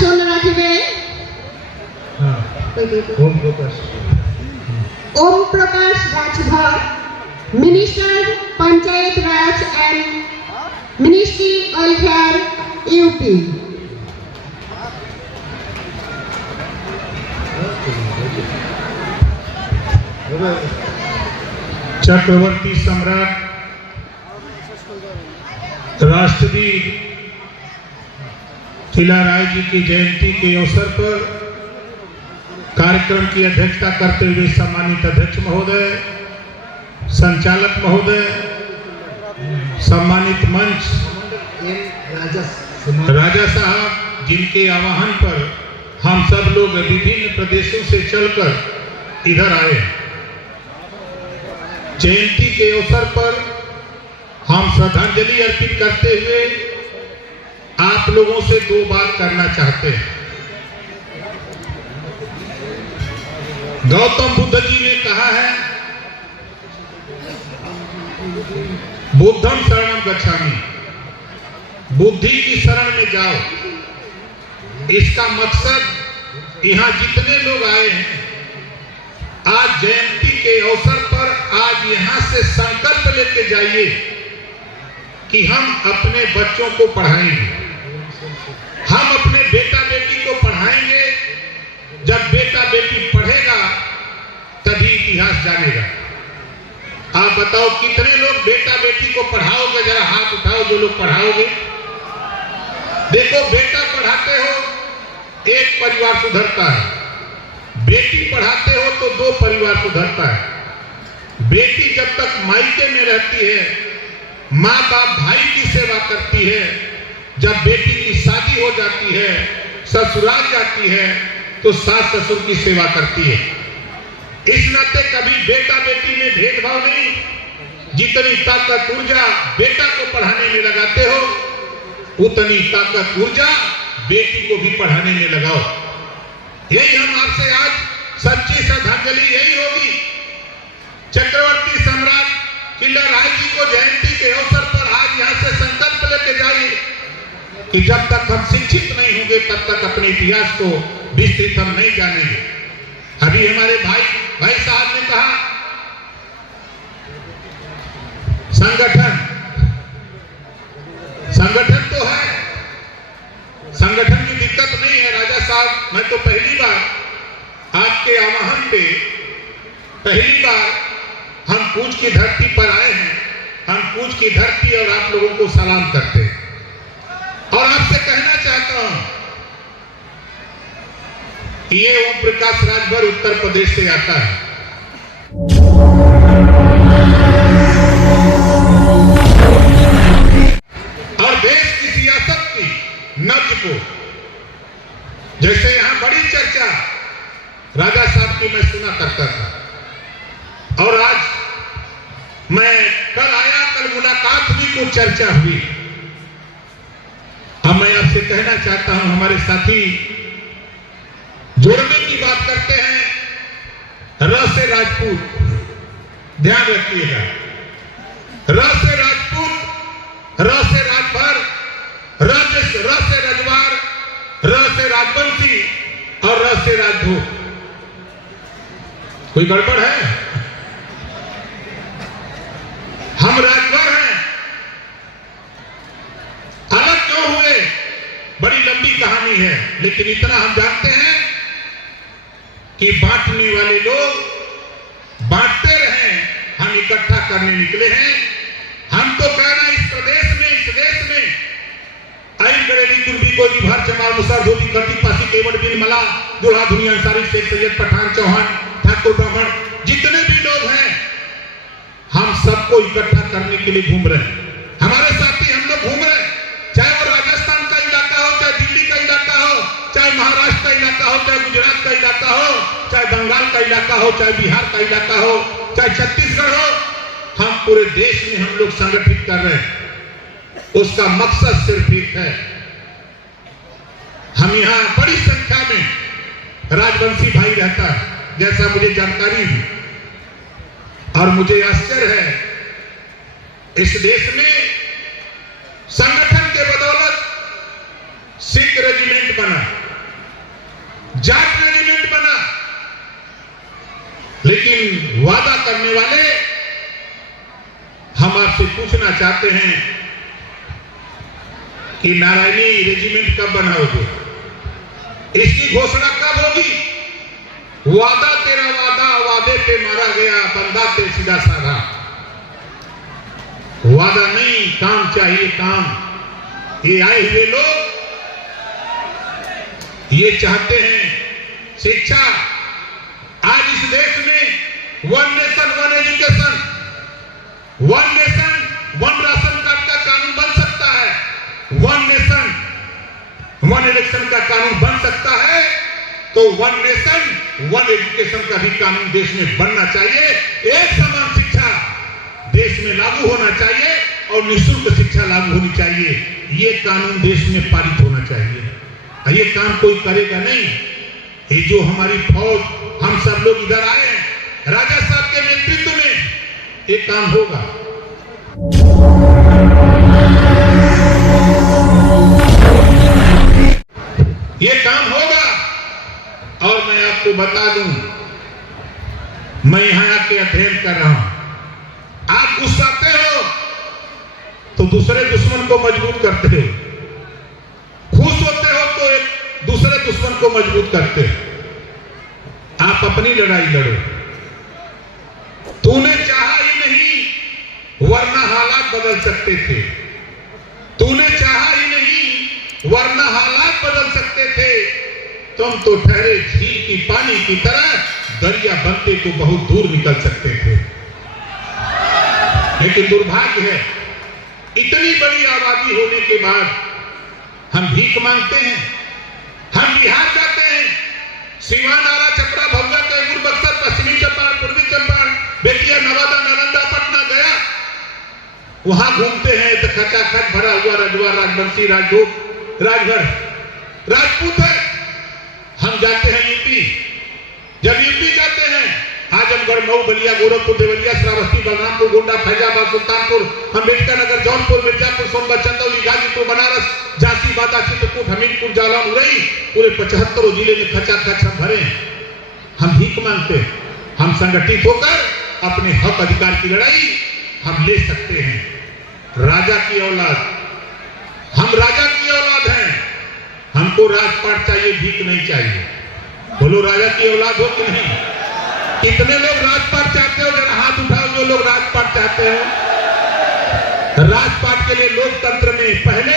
আসন রাখিবে Om Prakash Rajbhar, minister panchayat raj and ministry welfare UP. चक्रवर्ती सम्राट राष्ट्रवीर तिलाराय जी की जयंती के अवसर पर कार्यक्रम की अध्यक्षता करते हुए सम्मानित अध्यक्ष महोदय, संचालक महोदय, सम्मानित मंच, राजा साहब, जिनके आह्वान पर हम सब लोग विभिन्न प्रदेशों से चलकर इधर आए। जयंती के अवसर पर हम श्रद्धांजलि अर्पित करते हुए आप लोगों से दो बात करना चाहते हैं। गौतम बुद्ध जी ने कहा है, बुद्धम शरणम गच्छामि, बुद्धि की शरण में जाओ। इसका मकसद यहाँ जितने लोग आए हैं, आज जयंती के अवसर पर आज यहाँ से संकल्प लेके जाइए कि हम अपने बच्चों को पढ़ाएंगे, हम अपने बेटा बेटी को पढ़ाएंगे। जब बेटा बेटी पढ़ेगा तभी इतिहास जानेगा। आप बताओ कितने लोग बेटा बेटी को पढ़ाओगे? जरा हाथ उठाओ जो लोग पढ़ाओगे। देखो, बेटा पढ़ाते हो एक परिवार सुधरता है, बेटी पढ़ाते हो तो दो परिवार सुधरता है। बेटी जब तक मायके में रहती है, माँ बाप भाई की सेवा करती है। जब बेटी की शादी हो जाती है, ससुराल जाती है, तो सास ससुर की सेवा करती है। इस नाते कभी बेटा बेटी में भेदभाव नहीं। जितनी ताकत ऊर्जा बेटा को पढ़ाने में लगाते हो, उतनी ताकत ऊर्जा बेटी को भी पढ़ाने में लगाओ। यही हम आपसे आज सच्ची श्रद्धांजलि यही होगी। चक्रवर्ती सम्राट तिलाराय जी को जयंती के अवसर पर आज यहाँ से संकल्प लेके जाइए कि जब तक हम शिक्षित नहीं होंगे तब तक अपने इतिहास को विस्तृत हम नहीं जानेंगे। अभी हमारे भाई साहब ने कहा संगठन तो है, संगठन की दिक्कत नहीं है। राजा साहब, मैं तो पहली बार आपके आह्वान पे पहली बार हम कूच की धरती पर आए हैं। हम कूच की धरती और आप लोगों को सलाम करते हैं और आपसे कहना चाहता हूं, ये ओम प्रकाश राजभर उत्तर प्रदेश से आता है। और देश की सियासत की नब्ज को, जैसे यहां बड़ी चर्चा राजा साहब की मैं सुना करता था, और आज मैं कल आया, कल मुलाकात हुई, कुछ चर्चा हुई। अब मैं आपसे कहना चाहता हूं, हमारे साथी जोड़ने की बात करते हैं। र से राजपूत, ध्यान रखिएगा, र से राजपूत, र से राजभर, र से रजवार, र से राजवंशी और र से राजपूत। कोई गड़बड़ है? हम राजभर हैं। अलग क्यों हुए? बड़ी लंबी कहानी है, लेकिन इतना हम जानते हैं कि बांटने वाले लोग बांटते रहे, हम इकट्ठा करने निकले हैं। हम तो कहना इस देश में आई गड़ेली कुर्बी को भार चमार मुसर धोबी कटी पासी केवट बिन मला दुल्हा दुनिया अंसारी शेख सैयद पठान चौहान ठाकुर ब्राह्मण जितने भी लोग हैं, हम सबको इकट्ठा करने के लिए घूम रहे हैं। हमारे साथी हम लोग घूम रहे हैं, चाहे वो राजस्थान का इलाका हो, चाहे दिल्ली का इलाका हो, चाहे महाराष्ट्र का इलाका हो, चाहे गुजरात का इलाका हो, चाहे बंगाल का इलाका हो, चाहे बिहार का इलाका हो, चाहे छत्तीसगढ़ हो। हम पूरे देश में हम लोग संगठित कर रहे हैं। उसका मकसद सिर्फ एक है, हम यहाँ बड़ी संख्या में राजवंशी भाई रहता है, जैसा मुझे जानकारी हुई। और मुझे आश्चर्य है, इस देश में संगठन के बदौलत सिख रेजिमेंट बना, करने वाले, हम आपसे पूछना चाहते हैं कि नारायणी रेजिमेंट कब बनाओगे? इसकी घोषणा कब होगी? वादा तेरा वादा, वादे पे मारा गया, बंदा ते सीधा साधा। वादा नहीं, काम चाहिए, काम। ये आए हुए लोग ये चाहते हैं शिक्षा। आज इस देश में 1 nation 1 education, 1 nation 1 ration card का कानून बन सकता है, 1 नेशन 1 इलेक्शन का कानून बन सकता है, तो 1 नेशन 1 एजुकेशन का भी कानून देश में बनना चाहिए। एक समान शिक्षा देश में लागू होना चाहिए और निःशुल्क शिक्षा लागू होनी चाहिए। ये कानून देश में पारित होना चाहिए। ये काम कोई करेगा नहीं। ये जो हमारी फौज, हम सब लोग इधर आए हैं, राजा साहब के नेतृत्व में ये काम होगा। ये काम होगा। और मैं आपको बता दूं, मैं यहां आके अध्ययन कर रहा हूं। आप गुस्साते हो तो दूसरे दुश्मन को मजबूत करते हो, खुश होते हो तो एक दूसरे दुश्मन को मजबूत करते हो। आप अपनी लड़ाई लड़ो। तूने चाहा ही नहीं, वरना हालात बदल सकते थे। तूने चाहा ही नहीं, वरना हालात बदल सकते थे। तुम तो ठहरे झील की पानी की तरह, दरिया बनते तो बहुत दूर निकल सकते थे। लेकिन दुर्भाग्य है, इतनी बड़ी आबादी होने के बाद हम भीख मांगते हैं। हम बिहार जाते हैं, सीवान, आरा, छपरा, भभुआ, कैमूर, बक्सर, पश्चिमी चंपारण, पूर्वी चंपारण, बेतिया, नवादा, नालंदा, पटना, गया, वहां घूमते हैं तो खचाखच भरा हुआ रजवा, राजवंशी, राजदूत, राजभर, राजपूत है। हम जाते हैं यूपी। जब यूपी जाते हैं, आजमगढ़, मऊ, बलिया, गोरखपुर, देवरिया, श्रावस्ती, बलरामपुर, गोंडा, फैजाबाद, सुल्तानपुर, अंबेडकर नगर, जौनपुर, मिर्जापुर, सोनभद्र, चंदौली, गाजीपुर, बनारस, झांसी, बांदा, चित्रकूट, हमीरपुर, जालौन, उरई, पूरे 75 जिले में खचाखच हम भरे हैं। हम भीख मांगते हैं। हम संगठित होकर अपने हक अधिकार की लड़ाई हम ले सकते हैं। राजा की औलाद, हम राजा की औलाद हैं। हमको राजपाट चाहिए, भीख नहीं चाहिए। बोलो, राजा की औलाद हो कि नहीं? कितने लोग राजपाट चाहते हो? जरा हाथ उठाओ जो लोग राजपाट चाहते हो। राजपाट के लिए लोकतंत्र में पहले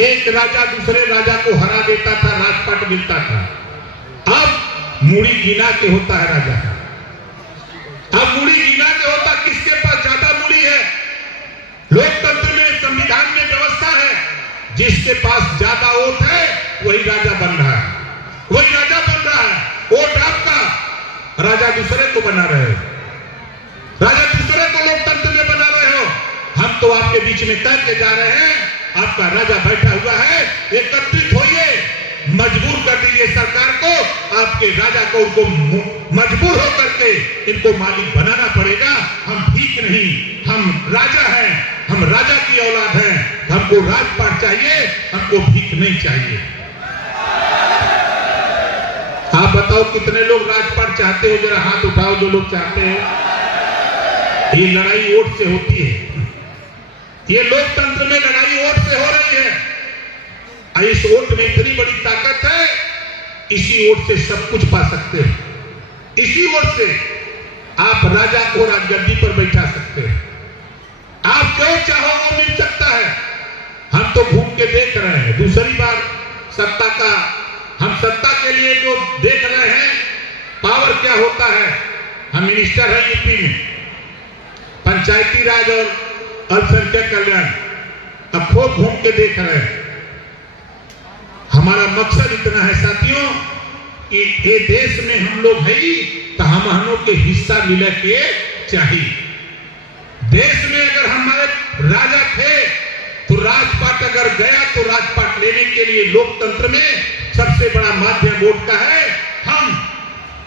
एक राजा दूसरे राजा को हरा देता था, राजपाट मिलता था। अब मूड़ी गिना के होता है राजा। अब मूड़ी गिना के होता, किसके पास ज्यादा मूड़ी है। लोकतंत्र में, संविधान में व्यवस्था है, जिसके पास ज्यादा वोट है वही राजा बन रहा है, वही राजा बन रहा है। वोट आपका, राजा दूसरे को बना रहे हो, राजा दूसरे को लोकतंत्र में बना रहे हो। हम तो आपके बीच में तय के जा रहे हैं, आपका राजा बैठा हुआ है। एकत्रित होइए, मजबूर कर दीजिए सरकार को, आपके राजा को उनको मजबूर होकर के इनको मालिक बनाना पड़ेगा। हम भीख नहीं, हम राजा हैं, हम राजा की औलाद हैं। हमको राजपाट चाहिए, हमको भीख नहीं चाहिए। आप बताओ कितने लोग राजपाट चाहते हो? जरा हाथ उठाओ जो लोग चाहते हो। ये लड़ाई वोट से होती है। ये लोकतंत्र में लड़ाई वोट से हो रही है। इस वोट में इतनी बड़ी ताकत है, इसी वोट से सब कुछ पा सकते हो। इसी वोट से आप राजा को राजगद्दी पर बैठा सकते हो। आप जो चाहो वो मिल सकता है। हम तो घूम के देख रहे हैं, दूसरी बार सत्ता का, हम सत्ता के लिए जो देख रहे हैं पावर क्या होता है। हम मिनिस्टर हैं यूपी में, पंचायती राज और अल्पसंख्यक कल्याण, अब खूब घूम के देख रहे हैं। हमारा मकसद इतना है साथियों कि ये देश में हम लोग है ही, तो हम के हिस्सा मिले के चाहिए। देश में अगर हमारे राजा थे तो राजपाट अगर गया तो राजपाट लेने के लिए लोकतंत्र में सबसे बड़ा माध्यम वोट का है। हम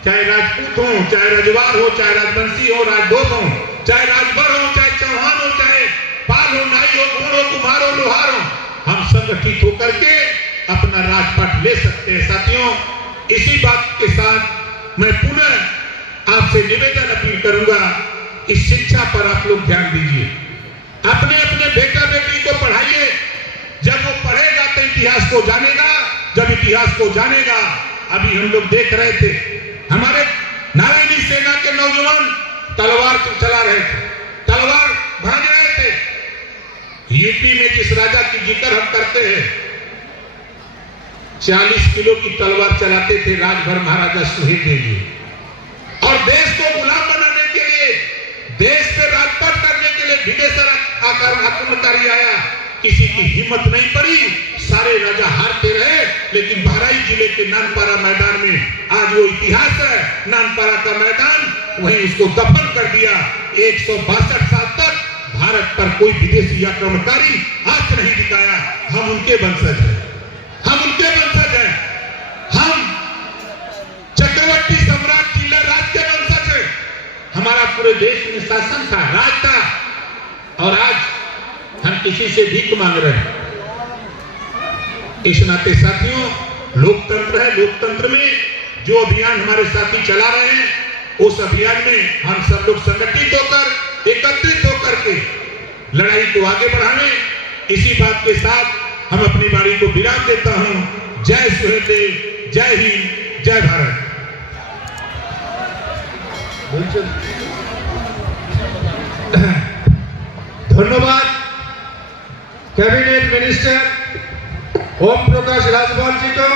चाहे राजपूत हो, चाहे रजवार हो, चाहे राजवंशी हो, राजदूत हो, चाहे राजभर हो, चाहे चौहान हो, चाहे पाल हो, नाई हो, गोड़ हो, कुम्हार हो, लोहार हो, हम संगठित होकर के अपना राजपाट ले सकते हैं। साथियों, इसी बात के साथ मैं पुनः आपसे निवेदन अपील करूंगा कि शिक्षा पर आप लोग ध्यान दीजिए। अपने अपने बेटा बेटी को पढ़ाइए। जब वो पढ़ेगा तो इतिहास को जानेगा। जब इतिहास को जानेगा, अभी हम लोग देख रहे थे हमारे नारायणी सेना के नौजवान तलवार चला रहे थे, तलवार भाग रहे थे। यूपी में जिस राजा की जिक्र हम करते हैं, 40 किलो की तलवार चलाते थे राजभर महाराजा सुहेलदेव जी। और देश को गुलाम बनाने के लिए, देश पे राजपाट करने के लिए विदेशी आक्रमणकारी आया, किसी की हिम्मत नहीं पड़ी। सारे राजा हारते रहे, लेकिन बहराइच जिले के नानपारा मैदान में आज वो इतिहास है। नानपारा का मैदान, वहीं उसको दफन कर दिया। 162 साल तक भारत पर कोई विदेशी आक्रमणकारी आंख नहीं दिखाया। हम उनके वंशज हैं, हम उनके वंशज हैं। हम चक्रवर्ती सम्राट चिल्ला राज के वंशज हैं। हमारा पूरे देश में शासन था, राज था, और आज हम किसी से भीख मांग रहे हैं। इस नाते साथियों, लोकतंत्र है। लोकतंत्र में जो अभियान हमारे साथी चला रहे हैं, उस अभियान में हम सब लोग संगठित होकर, एकत्रित होकर के लड़ाई को आगे बढ़ाएं। इसी बात के साथ हम अपनी वाणी को विराम देता हूं। जय सुहेलदेव, जय हिंद, जय भारत। धन्यवाद कैबिनेट मिनिस्टर ओम प्रकाश राजभर जी को।